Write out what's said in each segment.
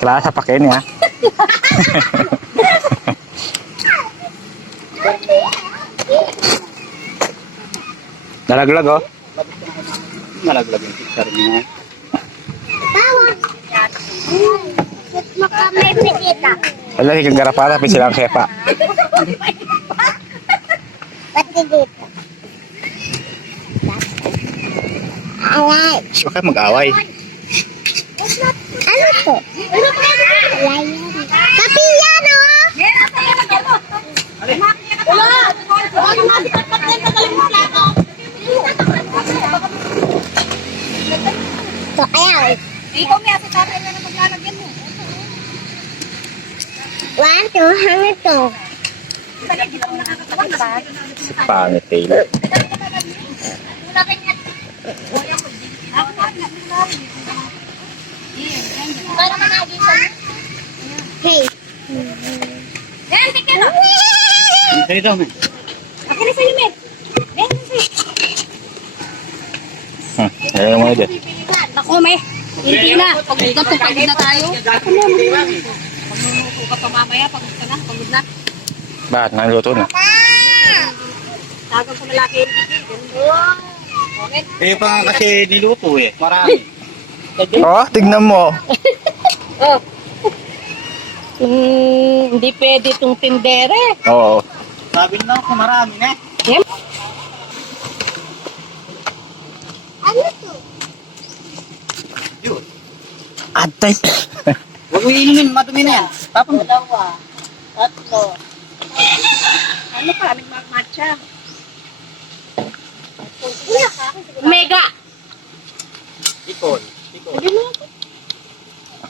Klasa pa kayo niya. Nalaglag oh. Malaglag yung picture niya. Wala, higang garapata, tapi silang sepa. Pati dito. Alay. Huwag kayo mag-away. Ano to? Alay. Kapiyan oh! Ito, ayaw. Ikaw may asa tatay na maglalagyan mo. 1, 2, hanggang to. Pangit Taylor. Hey. Yan, tignan mo. Dito, men. Akin na sa'yo, Meg. Yan, sa'yo. Ayaw mo dyan. Ako, Meg. Hindi na. Pagod na tayo. Ako na, magluto ka pa mamaya. Pagod ka na. Pagod na. Bakit? Naluto na. Tagal ko malaki yung bigay. Okay. Eh, pa nga kasi niluto eh. Marami. Oh, tignan mo. Oh. Hindi pwede itong tindere. Oo. Sabi na ako, marami na. Yan. Ano to? Yun. Atay. Huwag mo inumin, madumi na yan. Tapos mo. 2, 3. Ano pa? Nagmagmatcha. Mega! Ikol. Ikol.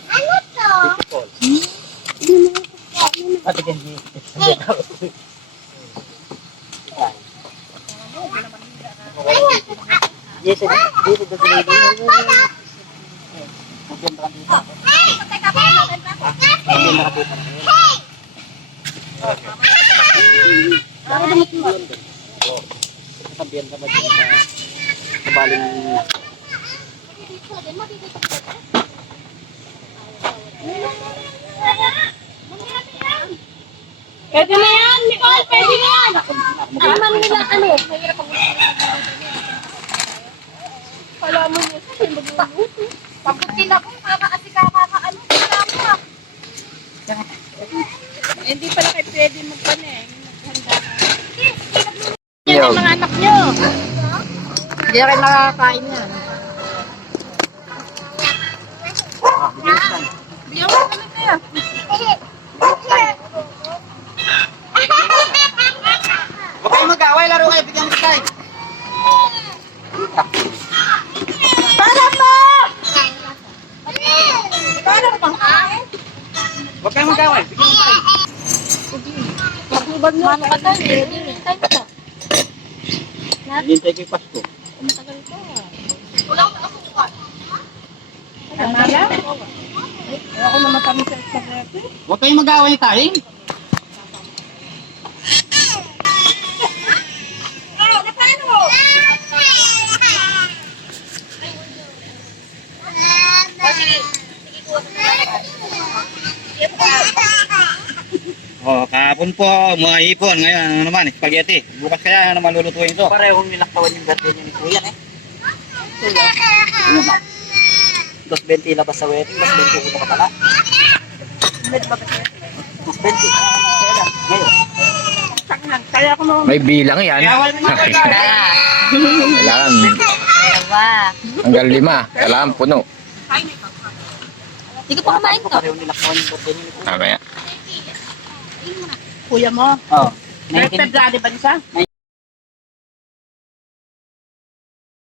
Ano to? Ikol. Ate Kenji. Yes, dito dito Sabihan ka ba dito sa baling Pwede na yan, Nicole! Pwede na yan! Aman nila ano? Kala mo niya sa magluluto. Pagod din ako, kasi kakakaano. Hindi pala kayo pwede magpano eh. Maghanda ka. Yan ang mga anak nyo. Hindi na kayo nakakain yan. Bigyan mo kami kaya. Huwag kayong mag-away, laro kayo, bigyan mo tayo. Para pa! Para pa! Huwag kayong mag-away, bigyan mo tayo. Magbubad mo. Mano ka tayo. Hintay mo to. Hintay ko yung Pasko. Matagal to. Wala ko nakasuka. Tama lang? Ako na matamis sa spaghetti. Huwag kayong mag-away tayo. Oh, kahapon po, mga hipon. Ngayon, ano naman, spaghetti. Bukas kaya naman lulutuin ito. Parehong nilaktawan yung birthday niya ni Kuya, eh. Ano ba? 2.20 labas sa wedding, 2.20 ulo ka pala. 2.20. Ngayon. Kaya ako nung... May bilang yan. Kaya wala naman kayo. Kailangan hanggang 5. Kailangan puno. Hindi ko pa kumain to. Parehong nilaktawan yung birthday niya ni Kuya. Tama yan. Kuya mo. Oh. Birthday bloody ba niya?